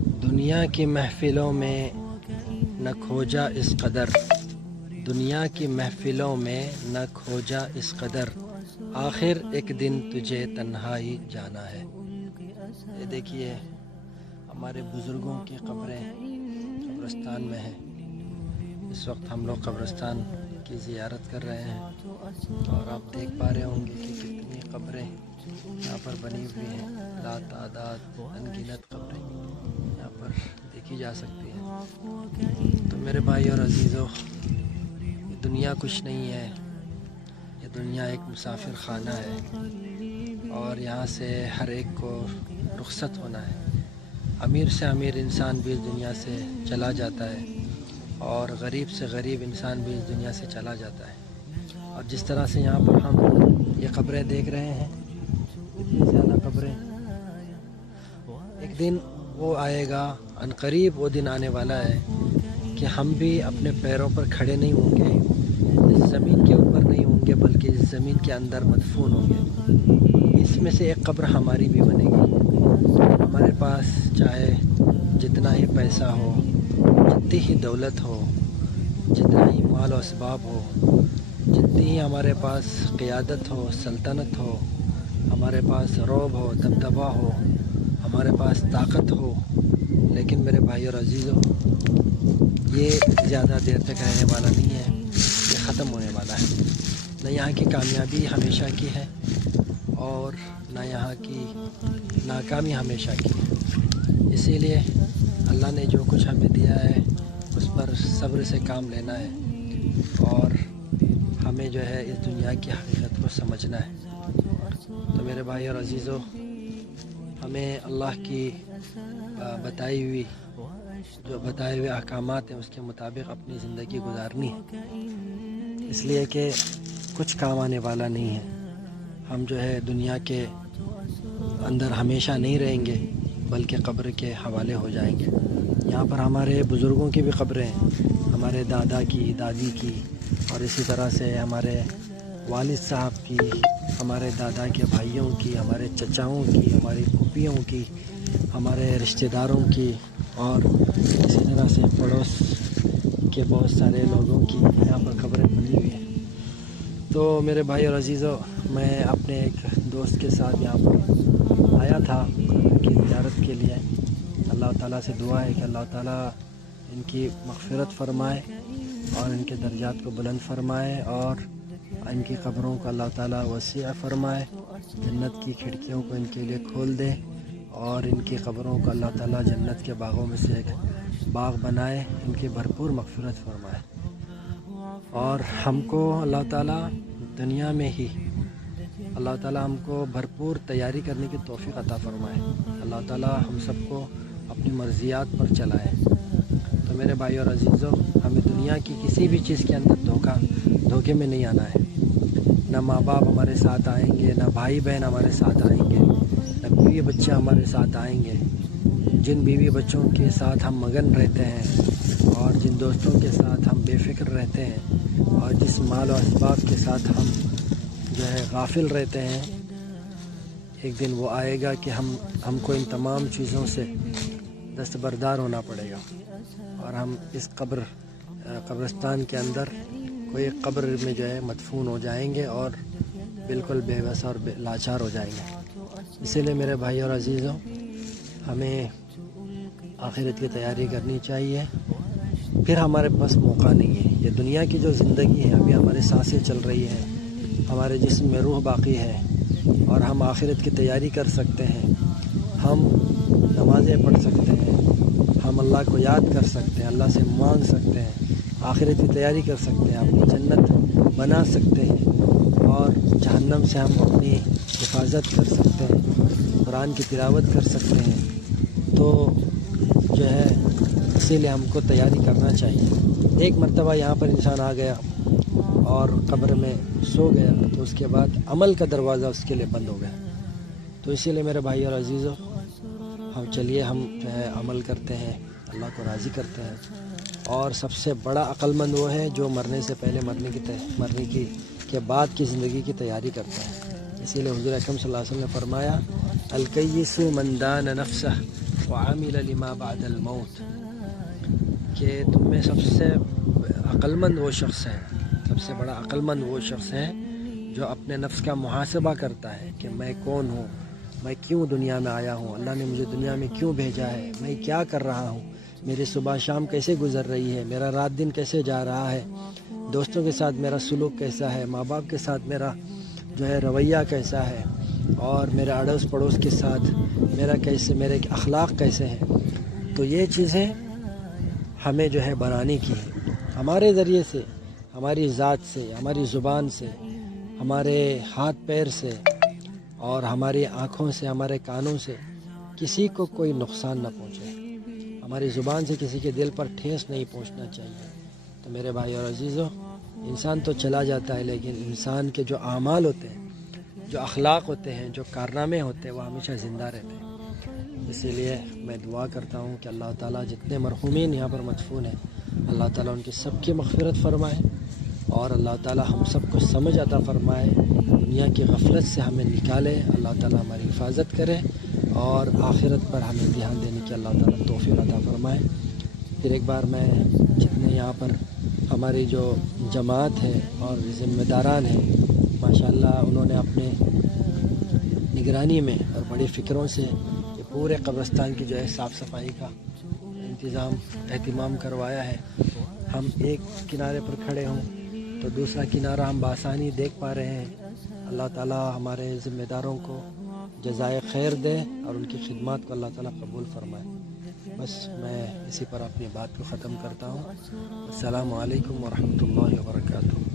دنیا کی محفلوں میں نہ کھوجا اس قدر، دنیا کی محفلوں میں نہ کھوجا اس قدر، آخر ایک دن تجھے تنہائی جانا ہے۔ یہ دیکھیے ہمارے بزرگوں کی قبریں قبرستان میں ہیں۔ اس وقت ہم لوگ قبرستان کی زیارت کر رہے ہیں اور آپ دیکھ پا رہے ہوں گے کہ کتنی قبریں یہاں پر بنی ہوئی ہیں، لا تعداد انگنت قبریں یہاں پر دیکھی جا سکتی ہیں۔ تو میرے بھائی اور عزیزوں، یہ دنیا کچھ نہیں ہے، یہ دنیا ایک مسافر خانہ ہے اور یہاں سے ہر ایک کو رخصت ہونا ہے۔ امیر سے امیر انسان بھی اس دنیا سے چلا جاتا ہے اور غریب سے غریب انسان بھی اس دنیا سے چلا جاتا ہے۔ اور جس طرح سے یہاں پر ہم یہ قبریں دیکھ رہے ہیں، اتنی زیادہ قبریں، ایک دن وہ آئے گا، عنقریب وہ دن آنے والا ہے کہ ہم بھی اپنے پیروں پر کھڑے نہیں ہوں گے، اس زمین کے اوپر نہیں ہوں گے بلکہ اس زمین کے اندر مدفون ہوں گے۔ اس میں سے ایک قبر ہماری بھی بنے گی۔ ہمارے پاس چاہے جتنا ہی پیسہ ہو، جتنی ہی دولت ہو، جتنا ہی مال و اسباب ہو، جتنی ہی ہمارے پاس قیادت ہو، سلطنت ہو، ہمارے پاس رعب ہو، دبدبہ ہو، ہمارے پاس طاقت ہو، لیکن میرے بھائی اور عزیزوں، یہ زیادہ دیر تک رہنے والا نہیں ہے، یہ ختم ہونے والا ہے۔ نہ یہاں کی کامیابی ہمیشہ کی ہے اور نہ یہاں کی ناکامی ہمیشہ کی ہے۔ اسی لیے اللہ نے جو کچھ ہمیں دیا ہے اس پر صبر سے کام لینا ہے اور ہمیں جو ہے اس دنیا کی حقیقت کو سمجھنا ہے۔ تو میرے بھائی اور عزیزوں، ہمیں اللہ کی بتائے ہوئے احکامات ہیں اس کے مطابق اپنی زندگی گزارنی ہے، اس لیے کہ کچھ کام آنے والا نہیں ہے۔ ہم جو ہے دنیا کے اندر ہمیشہ نہیں رہیں گے بلکہ قبر کے حوالے ہو جائیں گے۔ یہاں پر ہمارے بزرگوں کی بھی قبریں ہیں، ہمارے دادا کی، دادی کی، اور اسی طرح سے ہمارے والد صاحب کی، ہمارے دادا کے بھائیوں کی، ہمارے چچاؤں کی، ہماری پھوپھیوں کی، ہمارے رشتہ داروں کی، اور اسی طرح سے پڑوس کے بہت سارے لوگوں کی یہاں پر قبریں بنی ہوئی ہیں۔ تو میرے بھائی اور عزیزوں، میں اپنے ایک دوست کے ساتھ یہاں پر آیا تھا قبر کی زیارت کے لیے۔ اللہ تعالیٰ سے دعا ہے کہ اللہ تعالیٰ ان کی مغفرت فرمائے اور ان کے درجات کو بلند فرمائے اور ان کی قبروں کو اللہ تعالیٰ وسیع فرمائے، جنت کی کھڑکیوں کو ان کے لیے کھول دے اور ان کی قبروں کو اللہ تعالیٰ جنت کے باغوں میں سے ایک باغ بنائے، ان کی بھرپور مغفرت فرمائے۔ اور ہم کو اللہ تعالیٰ دنیا میں ہی اللہ تعالیٰ ہم کو بھرپور تیاری کرنے کی توفیق عطا فرمائے۔ اللہ تعالیٰ ہم سب کو اپنی مرضیات پر چلائے۔ تو میرے بھائی اور عزیزوں، ہمیں دنیا کی کسی بھی چیز کے اندر دھوکے میں نہیں آنا ہے۔ نہ ماں باپ ہمارے ساتھ آئیں گے، نہ بھائی بہن ہمارے ساتھ آئیں گے، نہ بیوی بچے ہمارے ساتھ آئیں گے۔ جن بیوی بچوں کے ساتھ ہم مگن رہتے ہیں اور جن دوستوں کے ساتھ ہم بے فکر رہتے ہیں اور جس مال و اسباب کے ساتھ ہم جو ہے غافل رہتے ہیں، ایک دن وہ آئے گا کہ ہم کو ان تمام چیزوں سے دستبردار ہونا پڑے گا اور ہم اس قبرستان کے اندر کوئی قبر میں جو ہے مدفون ہو جائیں گے اور بالکل بے بس اور لاچار ہو جائیں گے۔ اسی لیے میرے بھائی اور عزیزوں، ہمیں آخرت کی تیاری کرنی چاہیے۔ پھر ہمارے پاس موقع نہیں ہے۔ یہ دنیا کی جو زندگی ہے، ابھی ہماری سانسیں چل رہی ہیں، ہمارے جسم میں روح باقی ہے اور ہم آخرت کی تیاری کر سکتے ہیں، ہم نمازیں پڑھ سکتے ہیں، ہم اللہ کو یاد کر سکتے ہیں، اللہ سے مانگ سکتے ہیں، آخرت کی تیاری کر سکتے ہیں، اپنی جنت بنا سکتے ہیں اور جہنم سے ہم اپنی حفاظت کر سکتے ہیں، قرآن کی تلاوت کر سکتے ہیں۔ تو جو ہے اسی لیے ہم کو تیاری کرنا چاہیے۔ ایک مرتبہ یہاں پر انسان آ گیا اور قبر میں سو گیا تو اس کے بعد عمل کا دروازہ اس کے لیے بند ہو گیا۔ تو اسی لیے میرے بھائی اور عزیزوں، چلیے ہم جو ہے عمل کرتے ہیں، اللہ کو راضی کرتے ہیں، اور سب سے بڑا عقل مند وہ ہے جو مرنے سے پہلے مرنے کے بعد کی زندگی کی تیاری کرتا ہے۔ اسی لیے حضور اکرم صلی اللہ علیہ وسلم نے فرمایا، الکیس من دان نفسہ وعمل لما بعد الموت، کہ تم میں سب سے عقل مند وہ شخص ہے، سب سے بڑا عقل مند وہ شخص ہے جو اپنے نفس کا محاسبہ کرتا ہے کہ میں کون ہوں، میں کیوں دنیا میں آیا ہوں، اللہ نے مجھے دنیا میں کیوں بھیجا ہے، میں کیا کر رہا ہوں، میری صبح شام کیسے گزر رہی ہے، میرا رات دن کیسے جا رہا ہے، دوستوں کے ساتھ میرا سلوک کیسا ہے، ماں باپ کے ساتھ میرا جو ہے رویہ کیسا ہے، اور میرے اڑوس پڑوس کے ساتھ میرے اخلاق کیسے ہیں۔ تو یہ چیزیں ہمیں جو ہے بنانی کی ہے، ہمارے ذریعے سے، ہماری ذات سے، ہماری زبان سے، ہمارے ہاتھ پیر سے، اور ہماری آنکھوں سے، ہمارے کانوں سے کسی کو کوئی نقصان نہ پہنچے، ہماری زبان سے کسی کے دل پر ٹھیس نہیں پہنچنا چاہیے۔ تو میرے بھائی اور عزیزو، انسان تو چلا جاتا ہے، لیکن انسان کے جو اعمال ہوتے ہیں، جو اخلاق ہوتے ہیں، جو کارنامے ہوتے ہیں، وہ ہمیشہ زندہ رہتے ہیں۔ اسی لیے میں دعا کرتا ہوں کہ اللہ تعالیٰ جتنے مرحومین یہاں پر مدفون ہیں، اللہ تعالیٰ ان کی سب کی مغفرت فرمائے، اور اللہ تعالیٰ ہم سب کو سمجھ عطا فرمائے، دنیا کی غفلت سے ہمیں نکالے، اللہ تعالیٰ ہماری حفاظت کرے، اور آخرت پر ہمیں دھیان دینے کی اللہ تعالیٰ توفیق عطا فرمائے۔ پھر ایک بار میں جتنے یہاں پر ہماری جو جماعت ہے اور ذمہ داران ہیں، ماشاءاللہ انہوں نے اپنے نگرانی میں اور بڑی فکروں سے یہ پورے قبرستان کی جو ہے صاف صفائی کا اہتمام کروایا ہے۔ ہم ایک کنارے پر کھڑے ہوں تو دوسرا کنارہ ہم بآسانی دیکھ پا رہے ہیں۔ اللہ تعالیٰ ہمارے ذمہ داروں کو جزائے خیر دے اور ان کی خدمات کو اللہ تعالیٰ قبول فرمائے۔ بس میں اسی پر اپنی بات کو ختم کرتا ہوں۔ السلام علیکم ورحمۃ اللہ وبرکاتہ۔